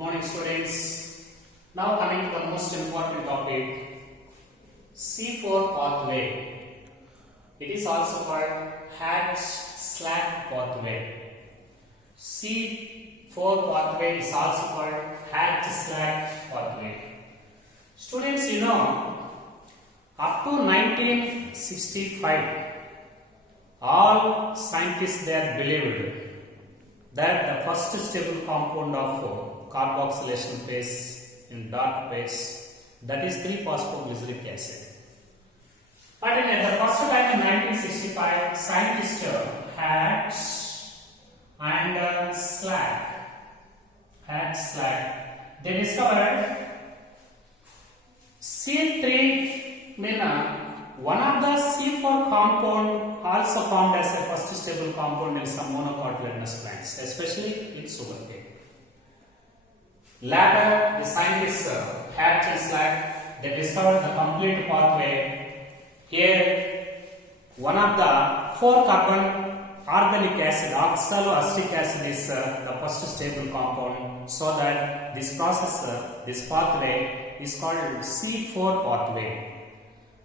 morning, students. Now coming to the most important topic, C4 pathway. It is also called Hatch-Slack pathway. C4 pathway is also called Hatch-Slack pathway. Students, up to 1965, all scientists there believed that the first stable compound of carboxylation phase in dark phase, that is 3-phosphoglyceric acid. But at the first time in 1965, scientists Hatch and Slack, they discovered C3 one of the C4 compound also formed as a first stable compound in some monocotyledonous plants, especially in sugarcane. Later, the scientists Hatch and Slack, they discovered the complete pathway. Here, one of the 4-carbon organic acid, oxaloacetic acid, is the first stable compound, so that this process, this pathway is called C4 pathway.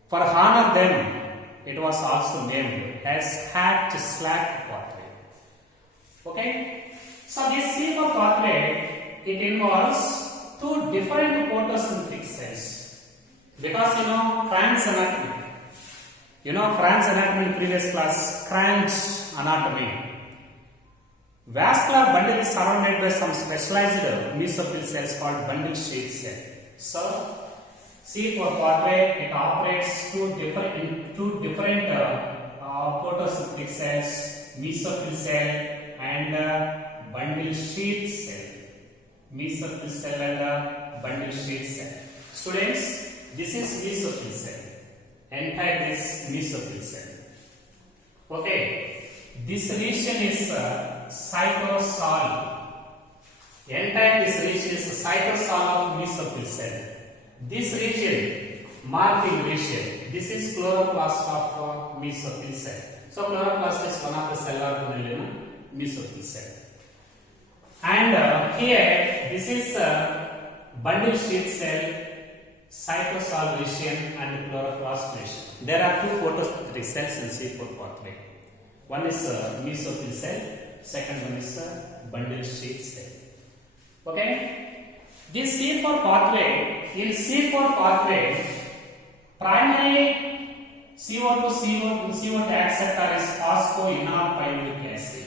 For honor them, it was also named as Hatch-Slack pathway. Okay, so this C4 pathway, it involves two different photosynthetic cells. Because Franz anatomy. Franz anatomy in previous class, Cranch anatomy. Vascular bundle is surrounded by some specialized mesophyll cells called bundle sheath cell. So C4 pathway, it operates two different photosynthetic cells, mesophyll cell and bundle sheath cell. Mesophyll cell and bundle sheath cell. Students, this is mesophyll cell. Entire this mesophyll cell. Okay, this region is cytosol. Entire this region is cytosol of mesophyll cell. This region, marking region, this is chloroplast of mesophyll cell. So chloroplast is one of the cell organelle in mesophyll cell. And here, this is bundle sheath cell, cytosol region and chloroplast region. There are two photosynthetic cells in C4 pathway. One is mesophyll cell, second one is bundle sheath cell. Okay? This C4 pathway, in C4 pathway, primary CO2 acceptor is phosphoenol pyruvic acid.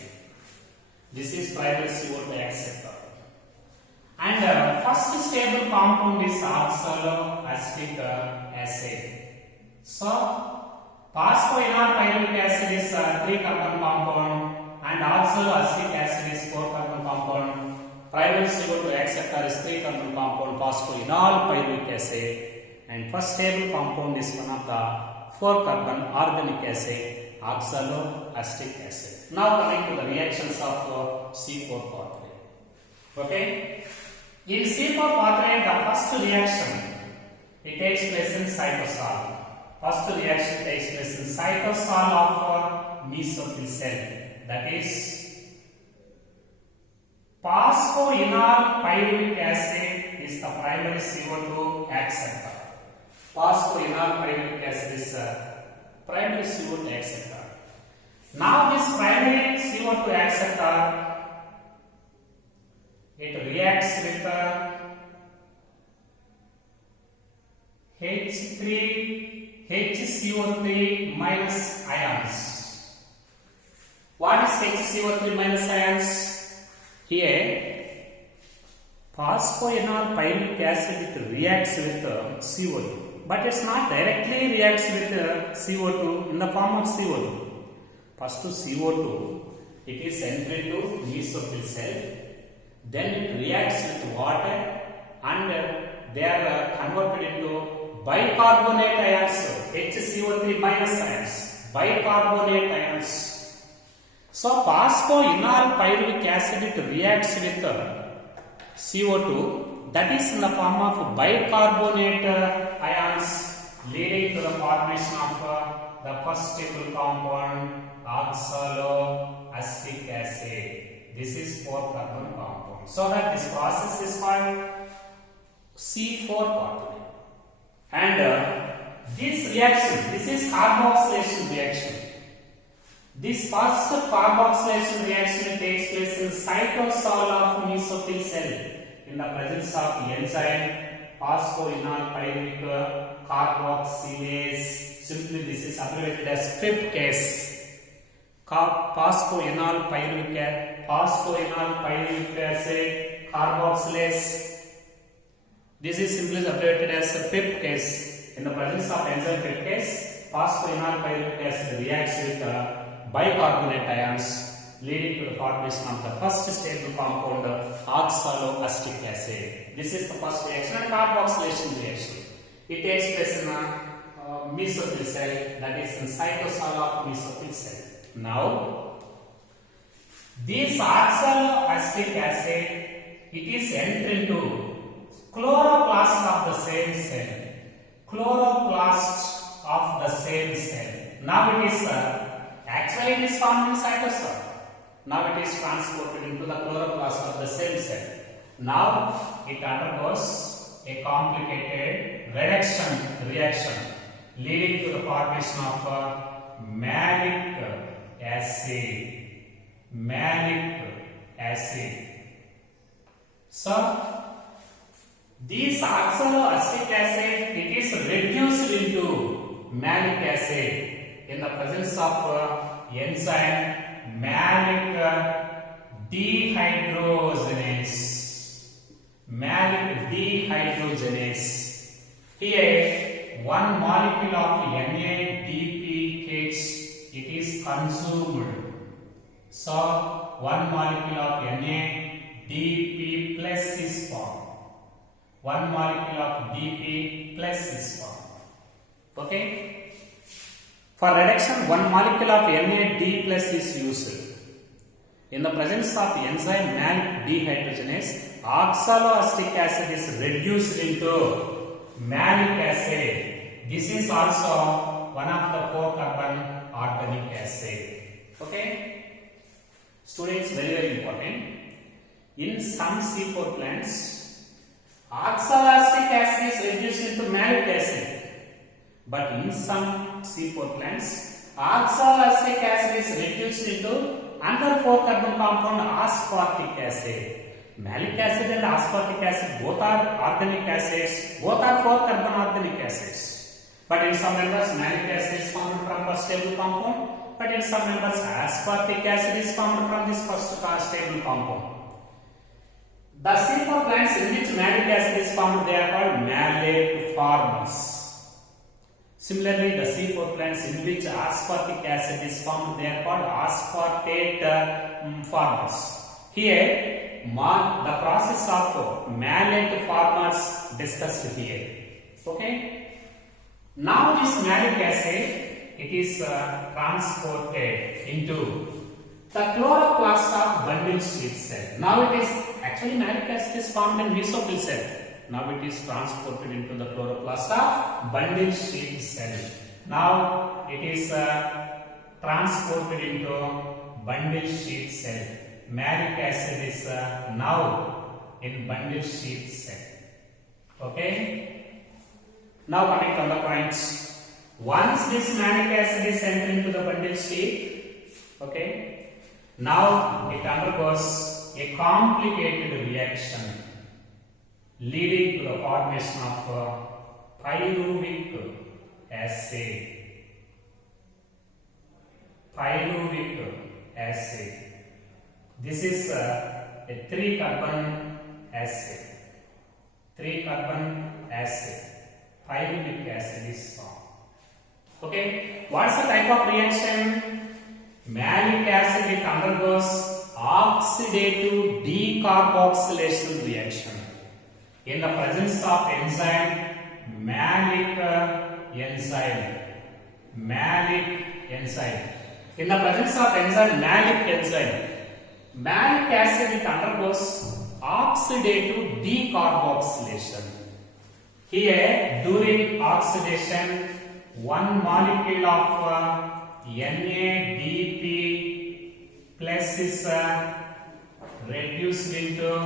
This is primary CO2 acceptor. And first stable compound is oxaloacetic acid. So, phosphoenol pyruvic acid is 3-carbon compound and oxaloacetic acid is 4-carbon compound. Primary CO2 acceptor is 3-carbon compound phosphoenol pyruvic acid, and first stable compound is one of the 4-carbon organic acid, oxaloacetic acid. Now coming to the reactions of C4 pathway. Okay, in C4 pathway, the first reaction, it takes place in cytosol. First reaction takes place in cytosol of mesophyll cell. That is phosphoenol pyruvic acid is the primary CO2 acceptor. Phosphoenol pyruvic acid is primary CO2 acceptor. Now this primary CO2 acceptor, it reacts with HCO3 minus ions. What is HCO3 minus ions? Here, phosphoenol pyruvic acid reacts with CO2, but it's not directly reacts with CO2 in the form of CO2. First to CO2, it is entered to mesophyll cell, then it reacts with water and they are converted into bicarbonate ions, HCO3 minus ions, bicarbonate ions. So, phosphoenol pyruvic acid, it reacts with CO2, that is in the form of bicarbonate ions, leading to the formation of the first stable compound oxaloacetic acid. This is 4 carbon compound. So that this process is called C4 pathway. And this reaction, this is carboxylation reaction. This first carboxylation reaction takes place in cytosol of mesophyll cell in the presence of enzyme phosphoenolpyruvic carboxylase. Simply this is abbreviated as PIPcase. Phosphoenolpyruvic acid carboxylase. This is simply abbreviated as PIPcase. In the presence of enzyme PIPcase, phosphoenolpyruvic acid reacts with bicarbonate ions, leading to the formation of the first stable compound, oxaloacetic acid. This is the first reaction and carboxylation reaction. It takes place in a mesophyll cell, that is in cytosol of mesophyll cell. Now, this oxaloacetic acid, it is entered into chloroplast of the same cell. Chloroplast of the same cell. Now it is actually it is found in cytosol. Now it is transported into the chloroplast of the same cell. Now it undergoes a complicated reduction reaction leading to the formation of malic acid. Malic acid. So this oxaloacetic acid, it is reduced into malic acid in the presence of enzyme malic dehydrogenase. Malic dehydrogenase. Here, one molecule of NADPH, it is consumed. So, one molecule of NADP plus is formed. One molecule of DP plus is formed. Okay? For reduction, one molecule of NAD plus is used. In the presence of enzyme malic dehydrogenase, oxaloacetic acid is reduced into malic acid. This is also one of the 4 carbon organic acid. Okay? Students, very important. In some C4 plants, oxaloacetic acid is reduced into malic acid. But in some C4 plants, oxaloacetic acid is reduced into another 4 carbon compound aspartic acid. Malic acid and aspartic acid both are organic acids, both are 4 carbon organic acids. But in some members, malic acid is formed from first stable compound, but in some members, aspartic acid is formed from this first stable compound. The C4 plants in which malic acid is formed, they are called malate formers. Similarly, the C4 plants in which aspartic acid is formed, they are called aspartate formers. Here, the process of malate formers discussed here. Okay? Now this malic acid, it is transported into the chloroplast of bundle sheath cell. Now it is actually malic acid is formed in mesophyll cell. Now it is transported into the chloroplast of bundle sheath cell. Now it is transported into bundle sheath cell. Malic acid is now in bundle sheath cell. Okay? Now coming to the points. Once this malic acid is entered into the bundle sheath, okay, now it undergoes a complicated reaction leading to the formation of pyruvic acid. Pyruvic acid. This is a 3 carbon acid. 3 carbon acid. Pyruvic acid is formed. Okay, what's the type of reaction? Malic acid, it undergoes oxidative decarboxylation reaction in the presence of enzyme malic enzyme. In the presence of enzyme malic acid, it undergoes oxidative decarboxylation. Here, during oxidation, one molecule of NADP plus is reduced into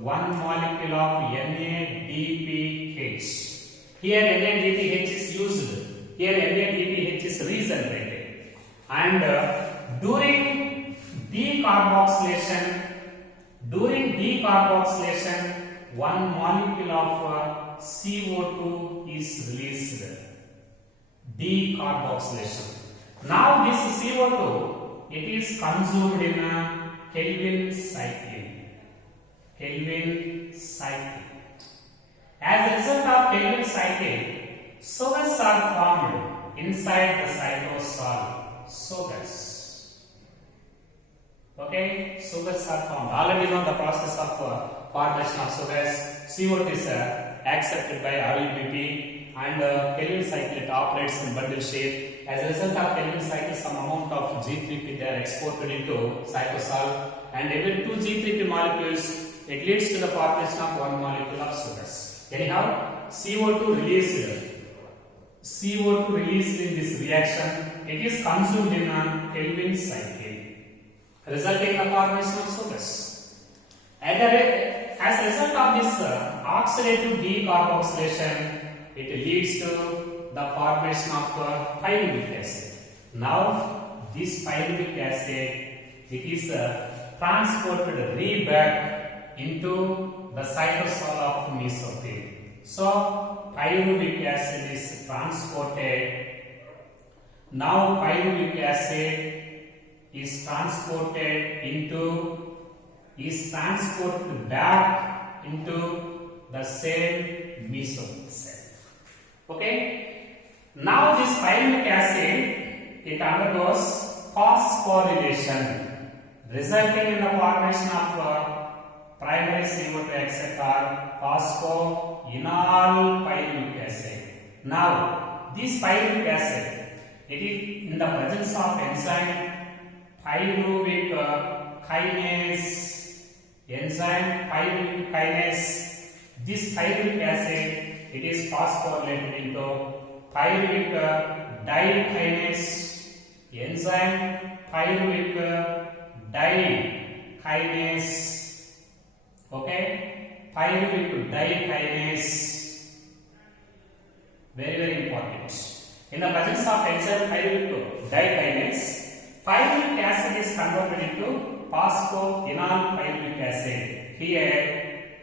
one molecule of NADPH. Here NADPH is used. Here NADPH is regenerated. And during decarboxylation, one molecule of CO2 is released. Decarboxylation. Now this CO2, it is consumed in a Kelvin cycle. Kelvin cycle. As a result of Kelvin cycle, sugars are formed inside the cytosol. Sugars. Okay, sugars are formed. Already know the process of formation of sugars. CO2 is accepted by RLBP, and Kelvin cycle it operates in bundle shape. As a result of Kelvin cycle, some amount of G3P they are exported into cytosol, and every 2 G3P molecules it leads to the formation of one molecule of sugars. Anyhow, CO2 released in this reaction, it is consumed in a Kelvin cycle, resulting in the formation of sugars. As a result of this oxidative decarboxylation, it leads to the formation of pyruvic acid. Now, this pyruvic acid, it is transported back into the cytosol of mesophyll. So, pyruvic acid is transported. Now, pyruvic acid is transported back into the same mesophyll cell. Okay. Now, this pyruvic acid, it undergoes phosphorylation, resulting in the formation of primary CO2 etc. phosphoenol pyruvic acid. Now, this pyruvic acid, it is in the presence of enzyme pyruvic kinase. This pyruvic acid, it is phosphorylated into pyruvic dikinase. Enzyme pyruvic dikinase. Okay, pyruvic dikinase, very important. In the presence of enzyme pyruvic dikinase, pyruvic acid is converted into phosphoenol pyruvic acid. Here,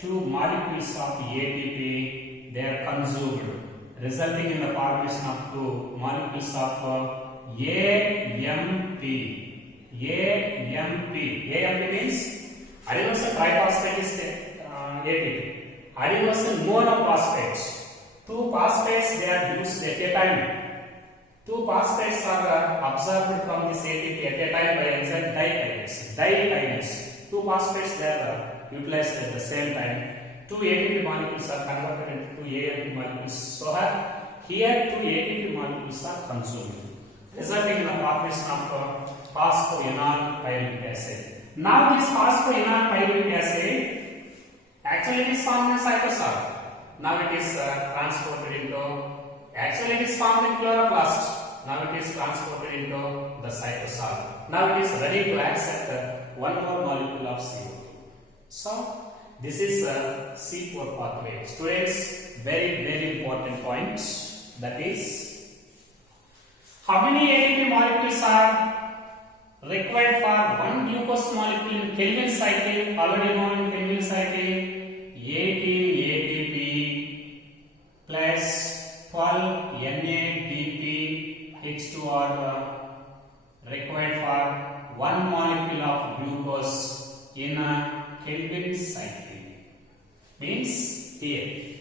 2 molecules of ATP they are consumed, resulting in the formation of 2 molecules of AMP. AMP means adenosine triphosphate is ATP. Adenosine monophosphate. 2 phosphates they are used at a time. 2 phosphates are absorbed from this ATP at a time by enzyme dikinase. 2 phosphates they are utilized at the same time. 2 ATP molecules are converted into 2 AMP molecules. So here 2 ATP molecules are consumed, resulting in the formation of phosphoenol pyruvic acid. Now this phosphoenol pyruvic acid actually it is formed in cytosol. Now it is transported into, actually it is formed in chloroplast. Now it is transported into the cytosol. Now it is ready to accept one more molecule of CO2. So this is a C4 pathway. Students, very important point, that is how many ATP molecules are required for one glucose molecule in Kelvin cycle. Already known in Kelvin cycle, 18 ATP plus 12 NADP H2 are required for one molecule of glucose in a Kelvin cycle. Means here,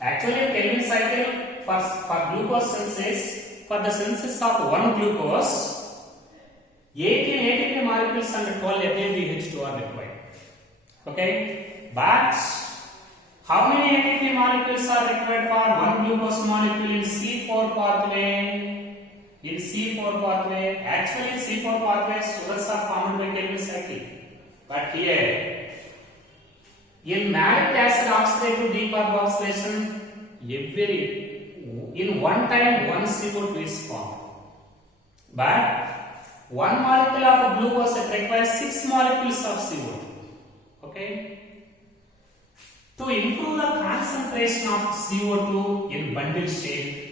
actually in Kelvin cycle for glucose synthesis, for the synthesis of one glucose, 18 ATP molecules and 12 NADH2 are required. Okay, but how many ATP molecules are required for one glucose molecule in C4 pathway? In C4 pathway, actually in C4 pathway, sugars are formed by Kelvin cycle. But here, in malic acid oxidative decarboxylation, in one time one CO2 is formed. But One molecule of glucose it requires 6 molecules of CO2. Okay. To improve the concentration of CO2 in bundle shape,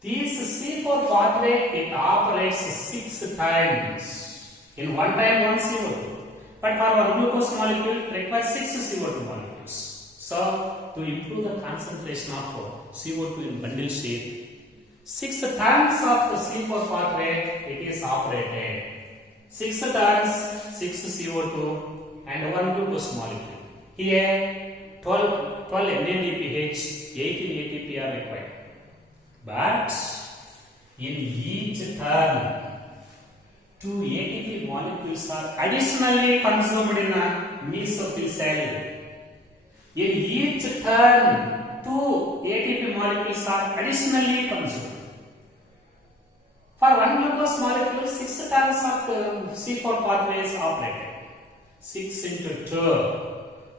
this C4 pathway it operates 6 times. In one time one CO2. But for one glucose molecule it requires 6 CO2 molecules. So to improve the concentration of CO2 in bundle shape, 6 turns of the C4 pathway it is operated. 6 turns, 6 CO2 and 1 glucose molecule. Here 12 NADPH, 18 ATP are required. But in each turn, 2 ATP molecules are additionally consumed in a mesophyll cell. In each turn, 2 ATP molecules are additionally consumed. For one glucose molecule, 6 turns of C4 pathway is operated. 6 into 2,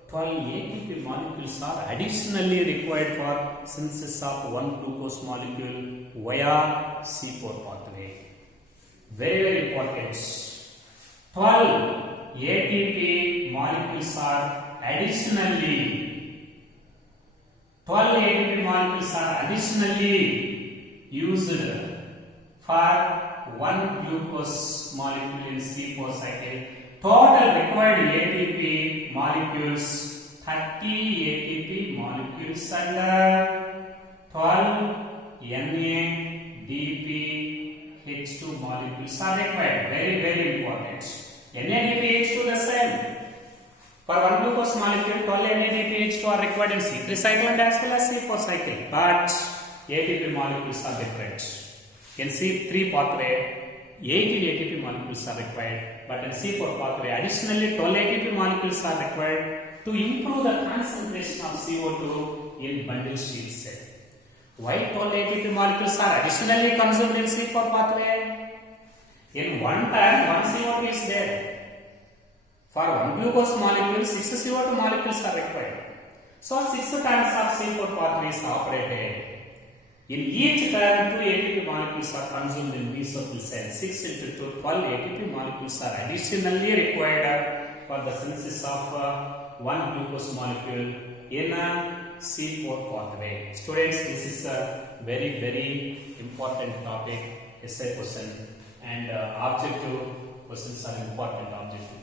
12 ATP molecules are additionally required for synthesis of one glucose molecule via C4 pathway. Very, very important. 12 ATP molecules are additionally 12 ATP molecules are additionally used for one glucose molecule in C4 cycle. Total required ATP molecules 30 ATP molecules and 12 NADPH2 molecules are required. Very, very important. NADPH2 the same. For one glucose molecule, 12 NADPH2 are required in C3 cycle and as well as C4 cycle. But ATP molecules are different. In C3 pathway, 18 ATP molecules are required. But in C4 pathway, additionally 12 ATP molecules are required to improve the concentration of CO2 in bundle sheet cell. Why 12 ATP molecules are additionally consumed in C4 pathway? In one time, one CO2 is there. For one glucose molecule, 6 CO2 molecules are required. So 6 times of C4 pathway is operated. In each turn, 2 ATP molecules are consumed in mesophyll cell. 6 into 2, 12 ATP molecules are additionally required for the synthesis of one glucose molecule in a C4 pathway. Students, this is a very, very important topic, essay question, and objective questions are important objective.